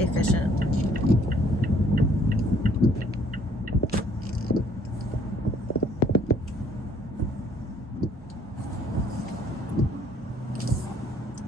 efficient.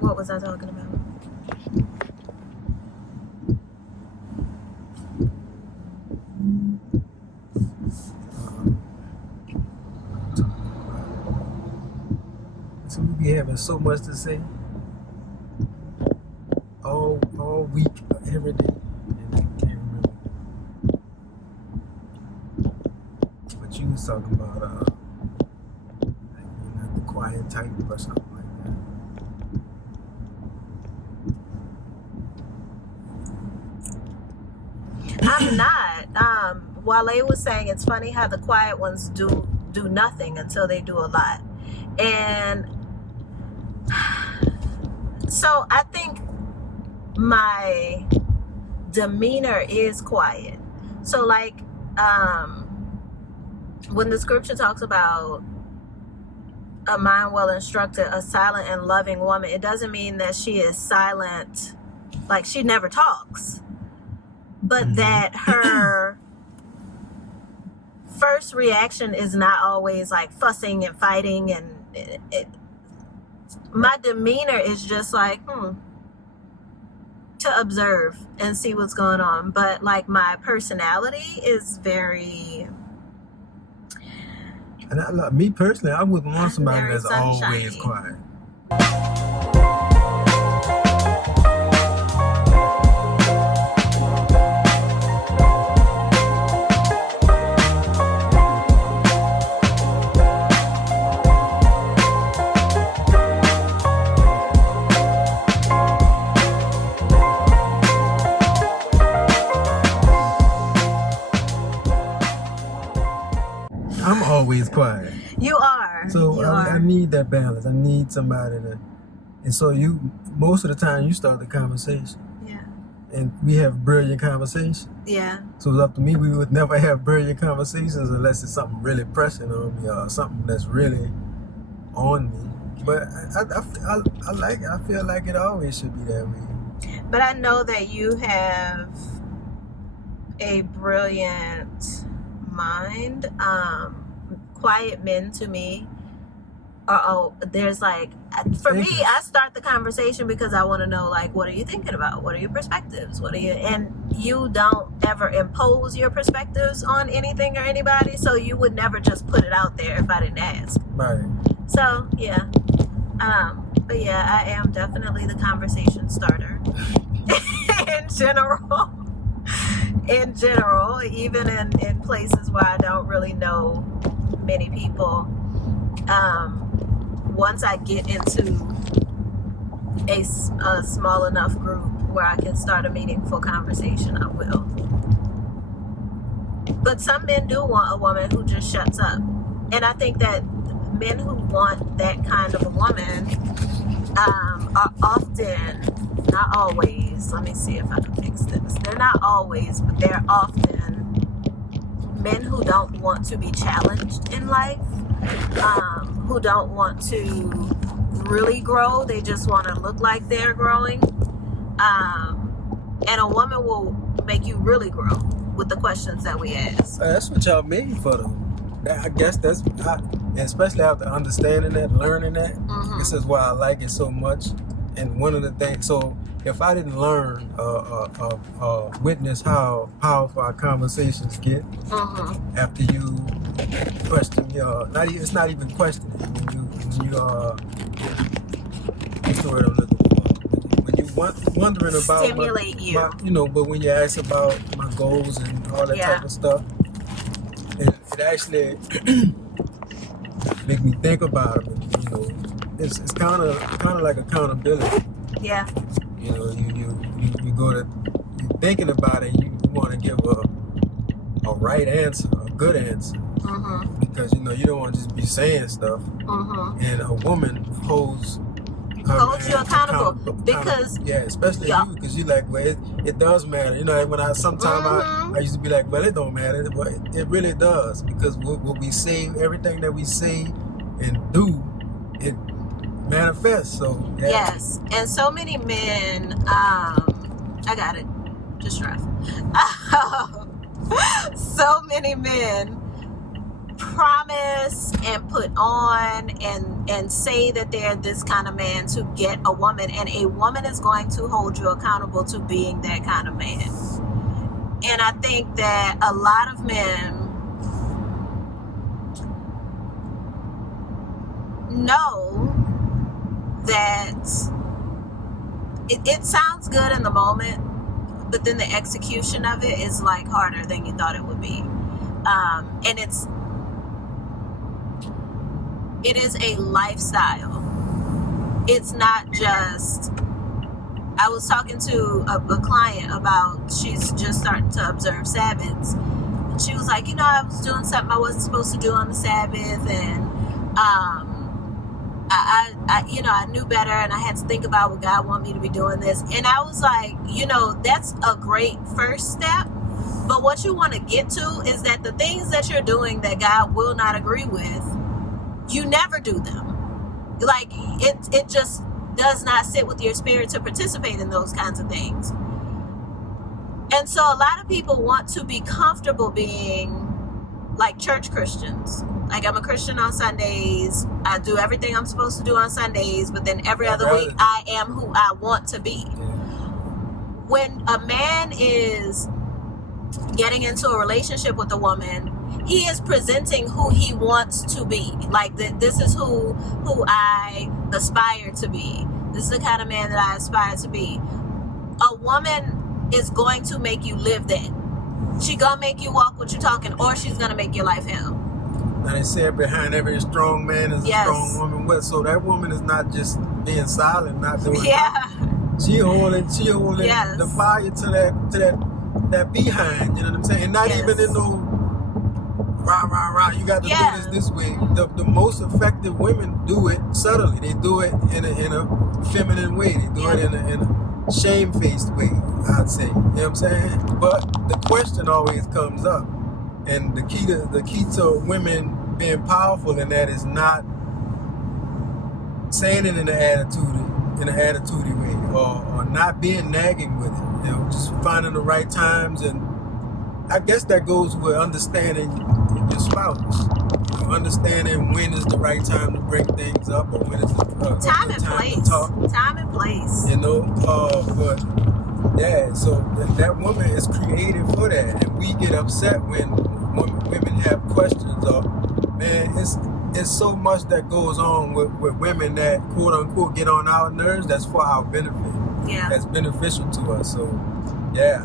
What was I talking about? So we be having so much to say all week, every day. And I can't remember. But you was talking about like you're not the quiet type or something like that. I'm not. Wale was saying it's funny how the quiet ones do nothing until they do a lot. And so I think my demeanor is quiet. So like when the scripture talks about a mind well instructed, a silent and loving woman, it doesn't mean that she is silent, like she never talks, but that her first reaction is not always like fussing and fighting, and my demeanor is just like to observe and see what's going on. But like my personality is very, And me personally, I wouldn't want somebody very that's sunshiny. always quiet. I'm always quiet. You are. So You I are. need that balance. I need somebody to, and so most of the time you start the conversation, Yeah. and we have brilliant conversations. Yeah. So it's up to me. We would never have brilliant conversations unless it's something really pressing on me or something that's really on me. But I like it. I feel like it always should be that way. But I know that you have a brilliant mind. Quiet men to me are, there's like, for me, I start the conversation because I want to know, like, what are you thinking about? What are your perspectives? And you don't ever impose your perspectives on anything or anybody, so you would never just put it out there if I didn't ask. Right. So yeah. But yeah, I am definitely the conversation starter. in general, even in places where I don't really know many people. Once I get into a small enough group where I can start a meaningful conversation, I will. But some men do want a woman who just shuts up. And I think that men who want that kind of a woman are often, not always, let me see if I can fix this. They're not always, but they're often men who don't want to be challenged in life, who don't want to really grow. They just want to look like they're growing. And a woman will make you really grow with the questions that we ask. That's what y'all made for, though. I guess especially after understanding that, learning that, this is why I like it so much. And one of the things, so if I didn't learn, witness how powerful our conversations get after you question it's not even questioning. When you what's the word I'm looking for? When you wondering about Stimulate you. but when you ask about my goals and all that type of stuff, it actually make me think about it. It's kind of like accountability. Yeah. You go to, you're thinking about it, you want to give a right answer, a good answer, because you don't want to just be saying stuff. And a woman holds you accountable because especially you, because you like, well, it does matter. When I used to be like, well, it don't matter, but it really does, because what we say, everything that we say and do, it manifests. So yes, and so many men, I I got it. Just drive. So many men promise and put on and say that they're this kind of man to get a woman, and a woman is going to hold you accountable to being that kind of man. And I think that a lot of men know that it sounds good in the moment, but then the execution of it is like harder than you thought it would be. And it is a lifestyle. It's not just, I was talking to a client about, she's just starting to observe Sabbaths. And she was like, I was doing something I wasn't supposed to do on the Sabbath, and I knew better, and I had to think about what God wanted me to be doing this. And I was like, that's a great first step. But what you want to get to is that the things that you're doing that God will not agree with, you never do them. Like, it just does not sit with your spirit to participate in those kinds of things. And so a lot of people want to be comfortable being like church Christians. Like, I'm a Christian on Sundays. I do everything I'm supposed to do on Sundays, but then every other week I am who I want to be. When a man is getting into a relationship with a woman, he is presenting who he wants to be. Like, this is who I aspire to be. This is the kind of man that I aspire to be. A woman is going to make you live that. She gonna make you walk what you're talking, or she's gonna make your life hell. Now they said behind every strong man is a strong woman. What? So that woman is not just being silent, not doing nothing. She holding the fire to that behind. You know what I'm saying? And not even in no rah. You got to do this way. The most effective women do it subtly. They do it in a feminine way. They do it in a shamefaced way, I'd say. You know what I'm saying? But the question always comes up. And the key to women being powerful in that is not saying it in an attitude way, or not being nagging with it. Just finding the right times. And I guess that goes with understanding your spouse. Understanding when is the right time to bring things up, or when is the time and place. To talk. Time and place. But yeah, so that woman is created for that, and we get upset when women have questions. Or man, it's so much that goes on with women that quote unquote get on our nerves. That's for our benefit. Yeah, that's beneficial to us. So yeah,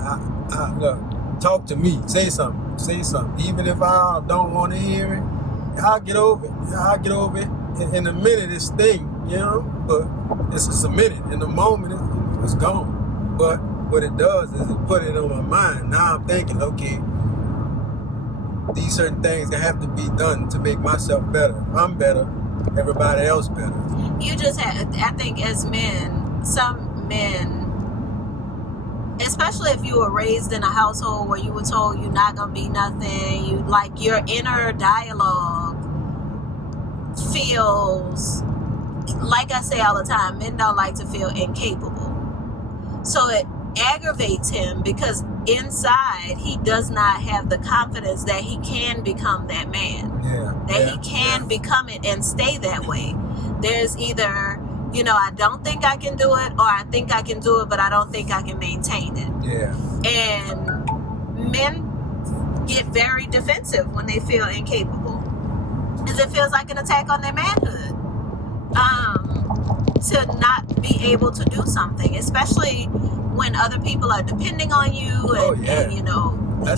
I look, talk to me. Say something. Even if I don't want to hear it, I'll get over it. In a minute, it's sting, but it's just a minute. In the moment, it's gone. But what it does is it put it on my mind. Now I'm thinking, okay, these certain things that have to be done to make myself better. I'm better, everybody else better. You just have, I think as men, some men, especially if you were raised in a household where you were told you're not going to be nothing, your inner dialogue feels, like I say all the time, men don't like to feel incapable. So it aggravates him because inside he does not have the confidence that he can become that man. He can become it and stay that way. There's either, I don't think I can do it, or I think I can do it, but I don't think I can maintain it. And men get very defensive when they feel incapable, because it feels like an attack on their manhood. To not be able to do something, especially when other people are depending on you, and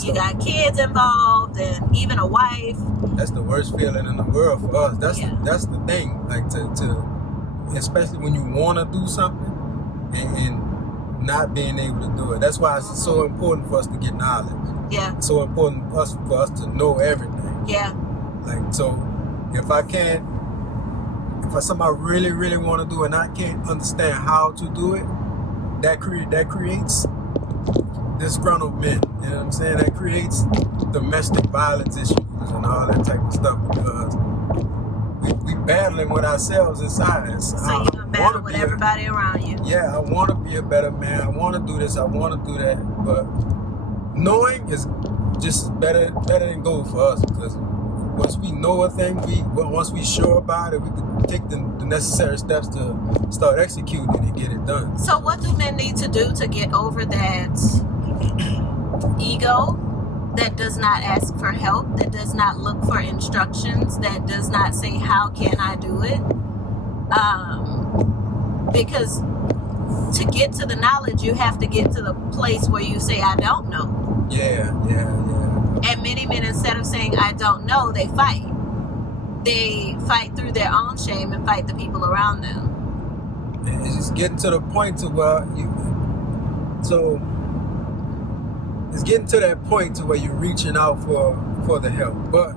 you got kids involved, and even a wife. That's the worst feeling in the world for us. That's the thing. Like to especially when you want to do something and not being able to do it. That's why it's so important for us to get knowledge. It's so important for us to know everything. Like, so if somebody really, really want to do it and I can't understand how to do it, that creates disgruntled men. You know what I'm saying? That creates domestic violence issues and all that type of stuff, because we battling with ourselves inside. So better with everybody around you. Yeah, I want to be a better man. I want to do this. I want to do that. But knowing is just better than gold for us, because once we know a thing, once we sure about it, we can take the necessary steps to start executing and get it done. So what do men need to do to get over that ego that does not ask for help, that does not look for instructions, that does not say, how can I do it? Because to get to the knowledge, you have to get to the place where you say, I don't know. Yeah. And many men, instead of saying, I don't know, they fight. They fight through their own shame and fight the people around them. And it's just getting to the point to where it's getting to that point to where you're reaching out for the help. But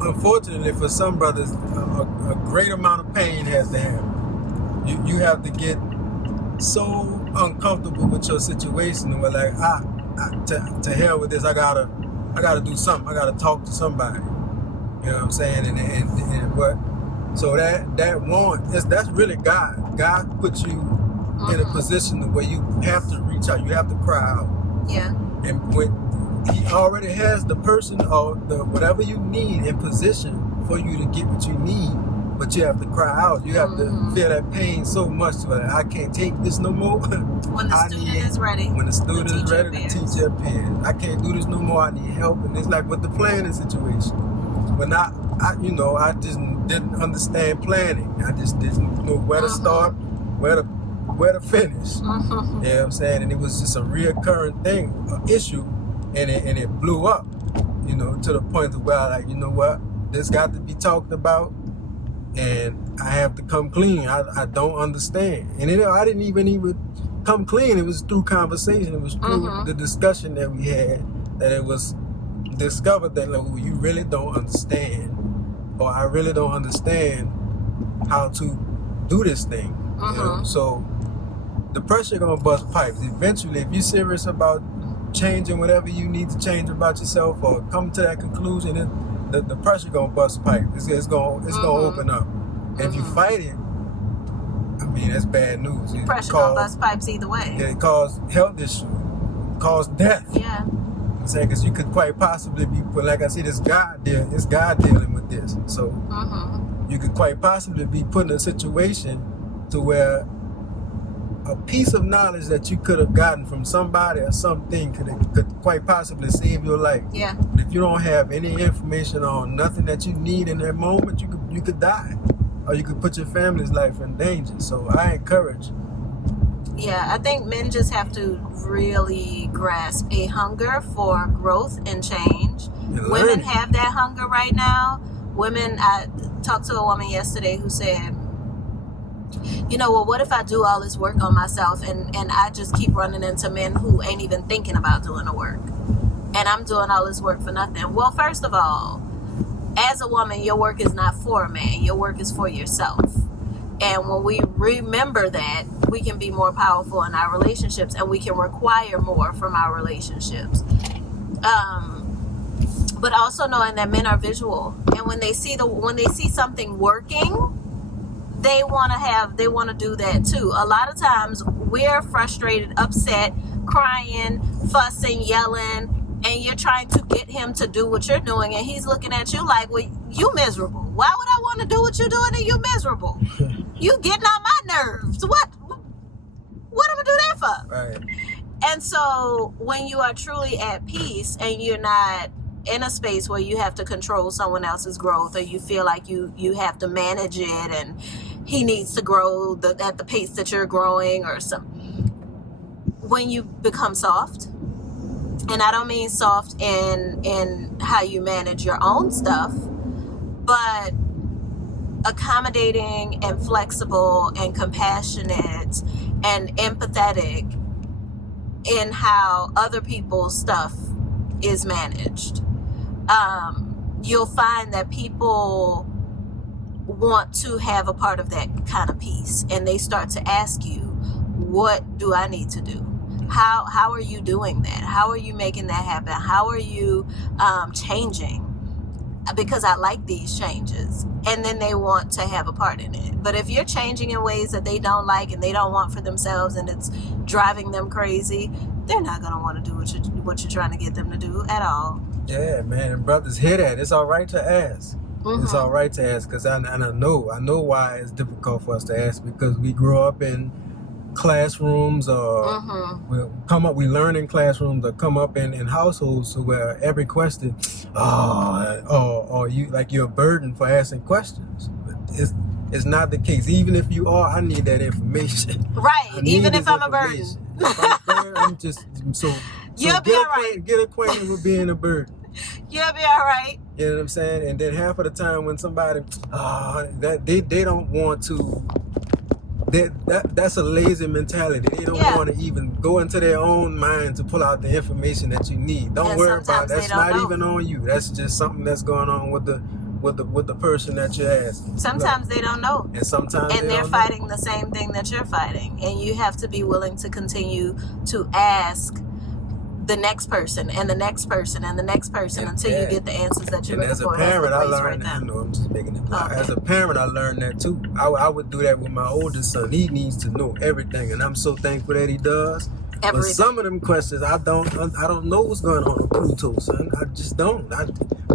unfortunately for some brothers, a great amount of pain has to happen. You have to get so uncomfortable with your situation where like, to hell with this, I gotta do something. I gotta talk to somebody. You know what I'm saying? And what? So that's really God. God puts you in a position where you have to reach out. You have to cry out. Yeah. And when He already has the person or whatever you need in position for you to get what you need, but you have to cry out. You have to feel that pain so much that I can't take this no more. When the student is ready. When the student is ready, the teacher appears. I can't do this no more. I need help. And it's like with the planning situation. When I just didn't understand planning. I just didn't know where to start, where to finish. You know what I'm saying? And it was just a reoccurring thing, an issue, and it blew up. To the point of where like, you know what? This got to be talked about. And I have to come clean. I don't understand. And I didn't even come clean. It was through conversation. It was through the discussion that we had that it was discovered that like, you really don't understand, or I really don't understand how to do this thing. So the pressure gonna bust pipes. Eventually, if you're serious about changing whatever you need to change about yourself or come to that conclusion, the pressure gonna bust pipe. It's gonna open up. And if you fight it, I mean that's bad news. Pressure gonna bust pipes either way. It cause health issues, cause death. Yeah. I'm saying because you could quite possibly be, but like I said, it's God dealing with this. So you could quite possibly be put in a situation to where a piece of knowledge that you could have gotten from somebody or something could quite possibly save your life. Yeah. But if you don't have any information on nothing that you need in that moment, you could die, or you could put your family's life in danger. So I encourage. Yeah, I think men just have to really grasp a hunger for growth and change. Women have that hunger right now. I talked to a woman yesterday who said, well, what if I do all this work on myself and I just keep running into men who ain't even thinking about doing the work, and I'm doing all this work for nothing? Well, first of all, as a woman, your work is not for a man. Your work is for yourself. And when we remember that, we can be more powerful in our relationships, and we can require more from our relationships. But also knowing that men are visual, and when they see something working, they want to do that too. A lot of times we're frustrated, upset, crying, fussing, yelling, and you're trying to get him to do what you're doing, and he's looking at you like, well, you miserable. Why would I want to do what you're doing and you miserable? You getting on my nerves. What am I do that for? Right. And so when you are truly at peace and you're not in a space where you have to control someone else's growth, or you feel like you have to manage it and he needs to grow at the pace that you're growing or something. When you become soft, and I don't mean soft in how you manage your own stuff, but accommodating and flexible and compassionate and empathetic in how other people's stuff is managed, you'll find that people want to have a part of that kind of peace, and they start to ask you, what do I need to do? How are you doing that? How are you making that happen? How are you changing? because I like these changes, and then they want to have a part in it. But if you're changing in ways that they don't like and they don't want for themselves, and it's driving them crazy, they're not going to want to do what you're trying to get them to do at all. Yeah, man, and brothers hear that. It's all right to ask. It's all right to ask, because I know why it's difficult for us to ask, because we grow up in classrooms, or we learn in classrooms, or come up in households where every question, or you like you're a burden for asking questions. But it's not the case. Even if you are, I need that information. Right. Even if I'm a burden. If I'm a burden, I'm just so You'll be all right. Get acquainted with being a burden. You'll be all right. You know what I'm saying? And then half of the time when somebody, that they don't want to. That's a lazy mentality. They don't want to even go into their own mind to pull out the information that you need. Don't worry about it. That's not even on you. That's just something that's going on with the person that you're asking. Sometimes they don't know. And sometimes they're fighting the same thing that you're fighting. And you have to be willing to continue to ask the next person and the next person and the next person until you get the answers that you're looking for. And as a parent, I learned that. No, I'm just making it clear. As a parent, I learned that too. I would do that with my oldest son. He needs to know everything, and I'm so thankful that he does. Everything. But some of them questions, I don't know what's going on Pluto, son. I just don't.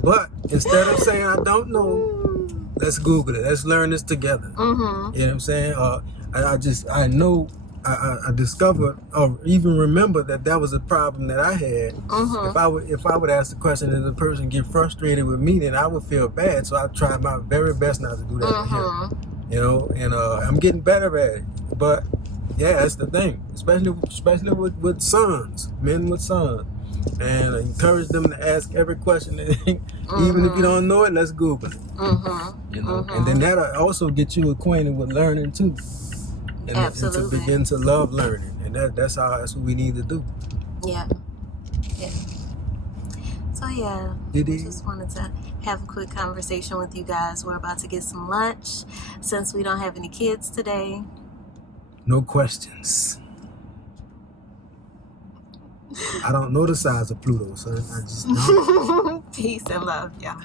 But instead of saying I don't know, let's Google it. Let's learn this together. You know what I'm saying? I know. I discovered or even remember that was a problem that I had. If I would ask the question and the person get frustrated with me, then I would feel bad. So I tried my very best not to do that with him. You know, and I'm getting better at it. But yeah, that's the thing, especially with sons, men with sons, and I encourage them to ask every question. Even if you don't know it, let's Google it. You know, and then that'll also get you acquainted with learning too. And to begin to love learning, and that's what we need to do. Yeah. So yeah, just wanted to have a quick conversation with you guys. We're about to get some lunch since we don't have any kids today. No questions. I don't know the size of Pluto, son. I just don't. Peace and love, y'all.